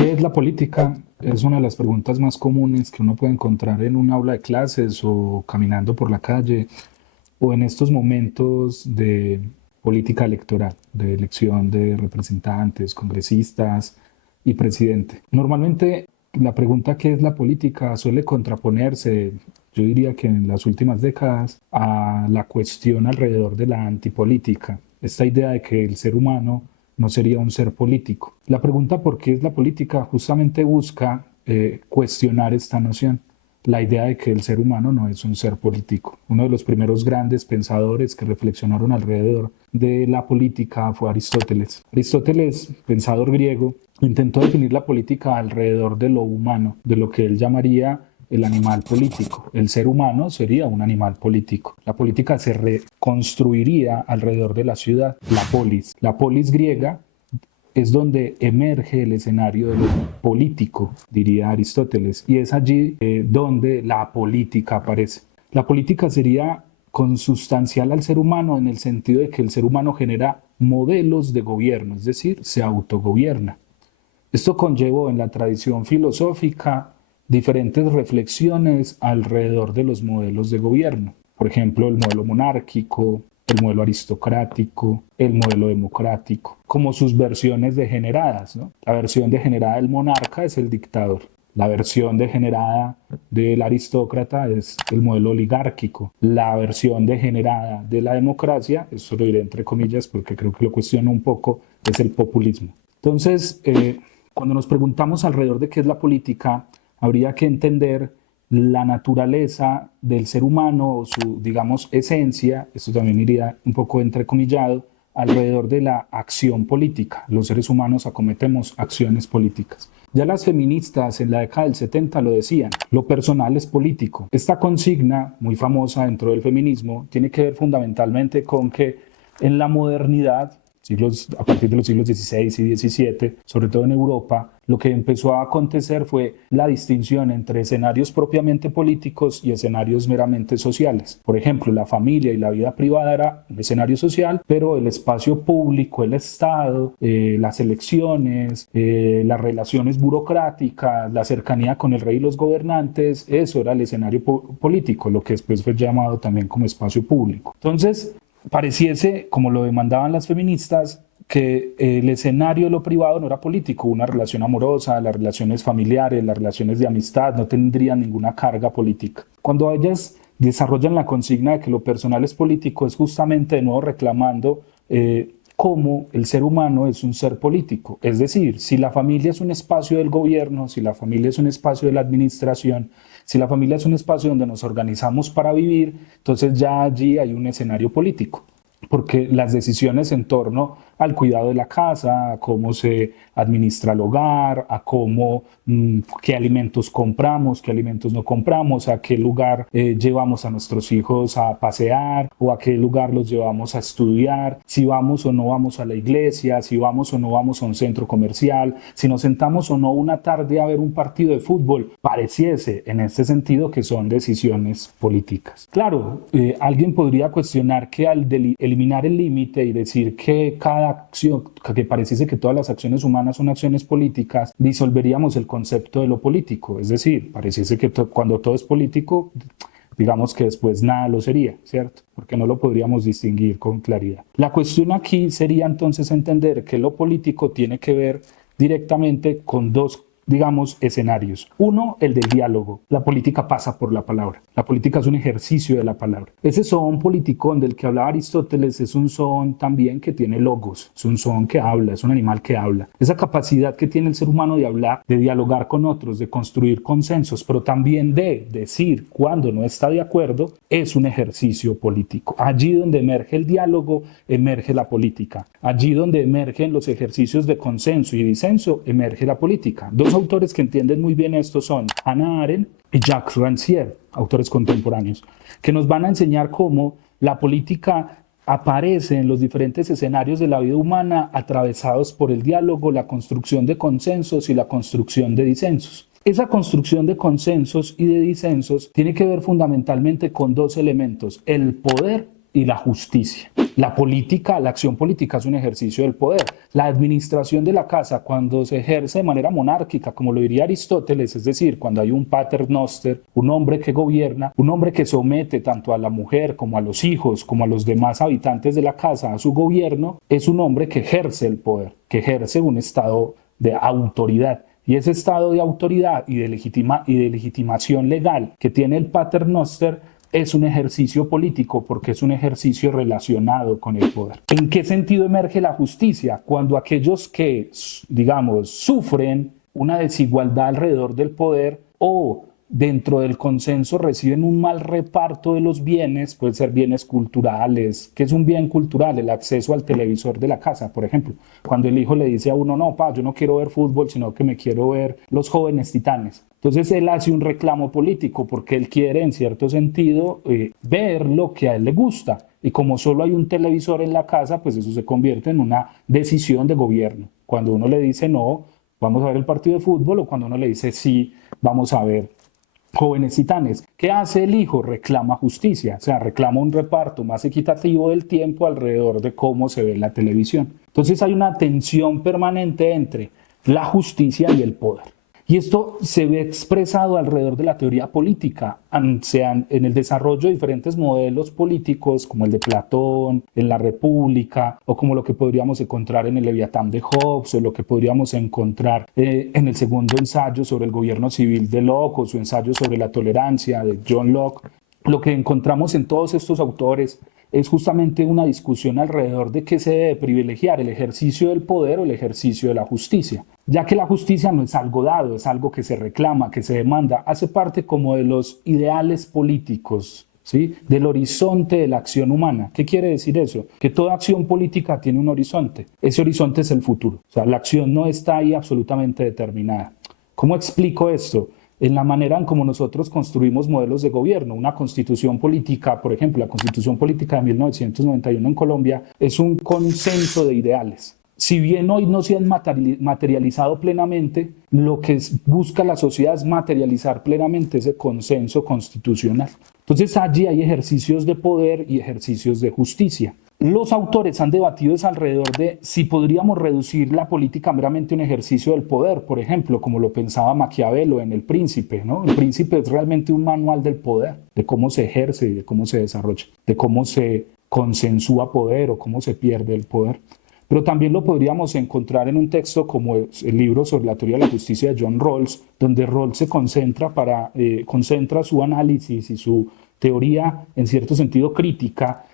¿Qué es la política? Es una de las preguntas más comunes que uno puede encontrar en un aula de clases o caminando por la calle o en estos momentos de política electoral, de elección de representantes, congresistas y presidente. Normalmente la pregunta ¿qué es la política? Suele contraponerse, yo diría que en las últimas décadas, a la cuestión alrededor de la antipolítica, esta idea de que el ser humano no sería un ser político. La pregunta ¿por qué es la política? Justamente busca cuestionar esta noción, la idea de que el ser humano no es un ser político. Uno de los primeros grandes pensadores que reflexionaron alrededor de la política fue Aristóteles. Aristóteles, pensador griego, intentó definir la política alrededor de lo humano, de lo que él llamaría el animal político. El ser humano sería un animal político. La política se reconstruiría alrededor de la ciudad, la polis. La polis griega es donde emerge el escenario de lo político, diría Aristóteles, y es allí donde la política aparece. La política sería consustancial al ser humano en el sentido de que el ser humano genera modelos de gobierno, es decir, se autogobierna. Esto conllevó en la tradición filosófica diferentes reflexiones alrededor de los modelos de gobierno. Por ejemplo, el modelo monárquico, el modelo aristocrático, el modelo democrático, como sus versiones degeneradas, ¿no? La versión degenerada del monarca es el dictador. La versión degenerada del aristócrata es el modelo oligárquico. La versión degenerada de la democracia, eso lo diré entre comillas porque creo que lo cuestiono un poco, es el populismo. Entonces, cuando nos preguntamos alrededor de qué es la política, habría que entender la naturaleza del ser humano o su, digamos, esencia, esto también iría un poco entrecomillado, alrededor de la acción política. Los seres humanos acometemos acciones políticas. Ya las feministas en la década del 70 lo decían, lo personal es político. Esta consigna, muy famosa dentro del feminismo, tiene que ver fundamentalmente con que en la modernidad, a partir de los siglos XVI y XVII, sobre todo en Europa, lo que empezó a acontecer fue la distinción entre escenarios propiamente políticos y escenarios meramente sociales. Por ejemplo, la familia y la vida privada era un escenario social, pero el espacio público, el Estado, las elecciones, las relaciones burocráticas, la cercanía con el rey y los gobernantes, eso era el escenario político, lo que después fue llamado también como espacio público. Entonces, pareciese, como lo demandaban las feministas, que el escenario de lo privado no era político, una relación amorosa, las relaciones familiares, las relaciones de amistad no tendrían ninguna carga política. Cuando ellas desarrollan la consigna de que lo personal es político, es justamente de nuevo reclamando cómo el ser humano es un ser político. Es decir, si la familia es un espacio del gobierno, si la familia es un espacio de la administración, si la familia es un espacio donde nos organizamos para vivir, entonces ya allí hay un escenario político, porque las decisiones en torno al cuidado de la casa, a cómo se administra el hogar, a cómo, qué alimentos compramos, qué alimentos no compramos, a qué lugar llevamos a nuestros hijos a pasear o a qué lugar los llevamos a estudiar, si vamos o no vamos a la iglesia, si vamos o no vamos a un centro comercial, si nos sentamos o no una tarde a ver un partido de fútbol, pareciese en este sentido que son decisiones políticas. Claro, alguien podría cuestionar que al eliminar el límite y decir que cada acción, que pareciese que todas las acciones humanas son acciones políticas, disolveríamos el concepto de lo político. Es decir, pareciese que cuando todo es político, digamos que después nada lo sería, ¿cierto? Porque no lo podríamos distinguir con claridad. La cuestión aquí sería entonces entender que lo político tiene que ver directamente con dos, digamos, escenarios. Uno, el del diálogo. La política pasa por la palabra. La política es un ejercicio de la palabra. Ese son político del que hablaba Aristóteles es un son también que tiene logos, es un son que habla, es un animal que habla. Esa capacidad que tiene el ser humano de hablar, de dialogar con otros, de construir consensos, pero también de decir cuando no está de acuerdo, es un ejercicio político. Allí donde emerge el diálogo, emerge la política. Allí donde emergen los ejercicios de consenso y disenso, emerge la política. Dos autores que entienden muy bien esto son Hannah Arendt y Jacques Rancière, autores contemporáneos, que nos van a enseñar cómo la política aparece en los diferentes escenarios de la vida humana atravesados por el diálogo, la construcción de consensos y la construcción de disensos. Esa construcción de consensos y de disensos tiene que ver fundamentalmente con dos elementos, el poder y la justicia. La política, la acción política es un ejercicio del poder. La administración de la casa, cuando se ejerce de manera monárquica, como lo diría Aristóteles, es decir, cuando hay un pater noster, un hombre que gobierna, un hombre que somete tanto a la mujer como a los hijos, como a los demás habitantes de la casa a su gobierno, es un hombre que ejerce el poder, que ejerce un estado de autoridad. Y ese estado de autoridad y de legitimación legal que tiene el pater noster es un ejercicio político porque es un ejercicio relacionado con el poder. ¿En qué sentido emerge la justicia? Cuando aquellos que, digamos, sufren una desigualdad alrededor del poder o dentro del consenso reciben un mal reparto de los bienes, pueden ser bienes culturales. ¿Qué es un bien cultural? El acceso al televisor de la casa, por ejemplo. Cuando el hijo le dice a uno, no, pa, yo no quiero ver fútbol, sino que me quiero ver Los Jóvenes Titanes. Entonces él hace un reclamo político porque él quiere, en cierto sentido, ver lo que a él le gusta. Y como solo hay un televisor en la casa, pues eso se convierte en una decisión de gobierno. Cuando uno le dice no, vamos a ver el partido de fútbol, o cuando uno le dice sí, vamos a ver Jóvenes Titanes. ¿Qué hace el hijo? Reclama justicia, o sea, reclama un reparto más equitativo del tiempo alrededor de cómo se ve la televisión. Entonces hay una tensión permanente entre la justicia y el poder. Y esto se ve expresado alrededor de la teoría política, sean en el desarrollo de diferentes modelos políticos, como el de Platón, en la República, o como lo que podríamos encontrar en el Leviatán de Hobbes, o lo que podríamos encontrar en el segundo ensayo sobre el gobierno civil de Locke, o su ensayo sobre la tolerancia de John Locke. Lo que encontramos en todos estos autores es justamente una discusión alrededor de qué se debe privilegiar, el ejercicio del poder o el ejercicio de la justicia, ya que la justicia no es algo dado, es algo que se reclama, que se demanda, hace parte como de los ideales políticos, ¿sí? Del horizonte de la acción humana. ¿Qué quiere decir eso? Que toda acción política tiene un horizonte, ese horizonte es el futuro, o sea, la acción no está ahí absolutamente determinada. ¿Cómo explico esto? En la manera en cómo nosotros construimos modelos de gobierno. Una constitución política, por ejemplo, la constitución política de 1991 en Colombia, es un consenso de ideales. Si bien hoy no se han materializado plenamente, lo que busca la sociedad es materializar plenamente ese consenso constitucional. Entonces allí hay ejercicios de poder y ejercicios de justicia. Los autores han debatido alrededor de si podríamos reducir la política meramente a un ejercicio del poder, por ejemplo, como lo pensaba Maquiavelo en El Príncipe, ¿no? El Príncipe es realmente un manual del poder, de cómo se ejerce y de cómo se desarrolla, de cómo se consensúa poder o cómo se pierde el poder. Pero también lo podríamos encontrar en un texto como el libro sobre la teoría de la justicia de John Rawls, donde Rawls se concentra su análisis y su teoría, en cierto sentido crítica,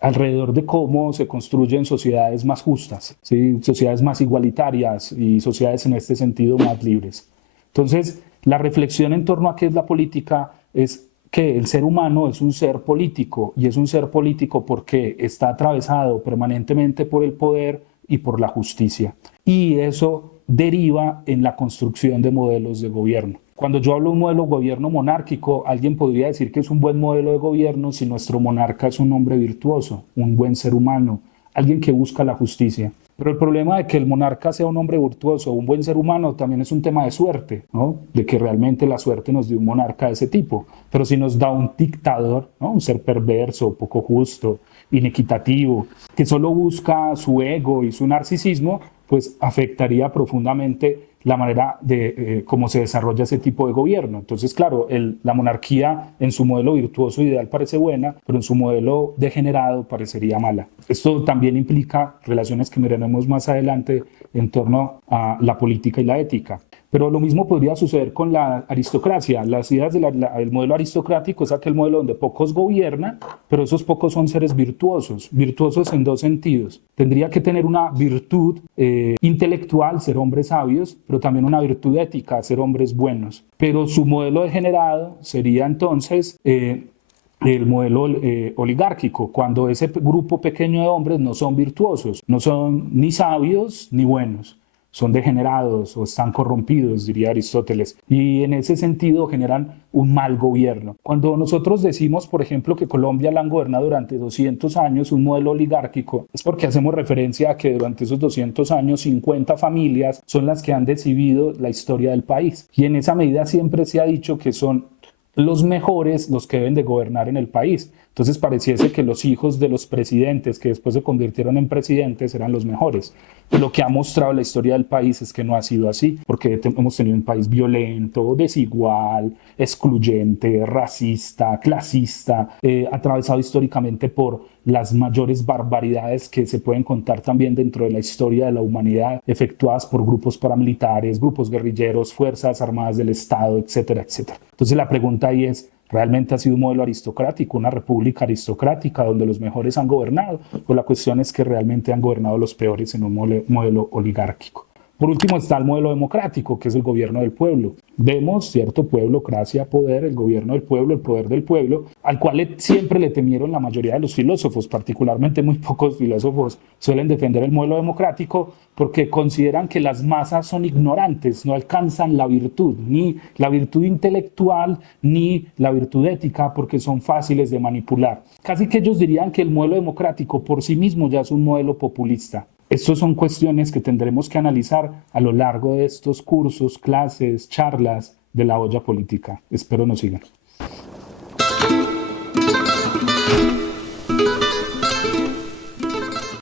alrededor de cómo se construyen sociedades más justas, ¿sí? Sociedades más igualitarias y sociedades en este sentido más libres. Entonces, la reflexión en torno a qué es la política es que el ser humano es un ser político, y es un ser político porque está atravesado permanentemente por el poder y por la justicia. Y eso deriva en la construcción de modelos de gobierno. Cuando yo hablo de un modelo de gobierno monárquico, alguien podría decir que es un buen modelo de gobierno si nuestro monarca es un hombre virtuoso, un buen ser humano, alguien que busca la justicia. Pero el problema de que el monarca sea un hombre virtuoso o un buen ser humano también es un tema de suerte, ¿no? De que realmente la suerte nos dio un monarca de ese tipo. Pero si nos da un dictador, ¿no? Un ser perverso, poco justo, inequitativo, que solo busca su ego y su narcisismo, pues afectaría profundamente la manera de cómo se desarrolla ese tipo de gobierno. Entonces, claro, la monarquía en su modelo virtuoso ideal parece buena, pero en su modelo degenerado parecería mala. Esto también implica relaciones que miraremos más adelante en torno a la política y la ética. Pero lo mismo podría suceder con la aristocracia. Las ideas del modelo aristocrático es aquel modelo donde pocos gobiernan, pero esos pocos son seres virtuosos. Virtuosos en dos sentidos. Tendría que tener una virtud intelectual, ser hombres sabios, pero también una virtud ética, ser hombres buenos. Pero su modelo degenerado sería entonces el modelo oligárquico, cuando ese grupo pequeño de hombres no son virtuosos, no son ni sabios ni buenos. Son degenerados o están corrompidos, diría Aristóteles, y en ese sentido generan un mal gobierno. Cuando nosotros decimos, por ejemplo, que Colombia la han gobernado durante 200 años, un modelo oligárquico, es porque hacemos referencia a que durante esos 200 años 50 familias son las que han decidido la historia del país. Y en esa medida siempre se ha dicho que son los mejores los que deben de gobernar en el país. Entonces pareciese que los hijos de los presidentes que después se convirtieron en presidentes eran los mejores. Pero lo que ha mostrado la historia del país es que no ha sido así, porque hemos tenido un país violento, desigual, excluyente, racista, clasista, atravesado históricamente por las mayores barbaridades que se pueden contar también dentro de la historia de la humanidad, efectuadas por grupos paramilitares, grupos guerrilleros, fuerzas armadas del Estado, etcétera, etcétera. Entonces la pregunta ahí es, ¿realmente ha sido un modelo aristocrático, una república aristocrática donde los mejores han gobernado? Pues la cuestión es que realmente han gobernado los peores en un modelo oligárquico. Por último está el modelo democrático, que es el gobierno del pueblo. Vemos cierto pueblocracia, poder, el gobierno del pueblo, el poder del pueblo, al cual siempre le temieron la mayoría de los filósofos, particularmente muy pocos filósofos suelen defender el modelo democrático porque consideran que las masas son ignorantes, no alcanzan la virtud, ni la virtud intelectual, ni la virtud ética, porque son fáciles de manipular. Casi que ellos dirían que el modelo democrático por sí mismo ya es un modelo populista. Estas son cuestiones que tendremos que analizar a lo largo de estos cursos, clases, charlas de la olla política. Espero nos sigan.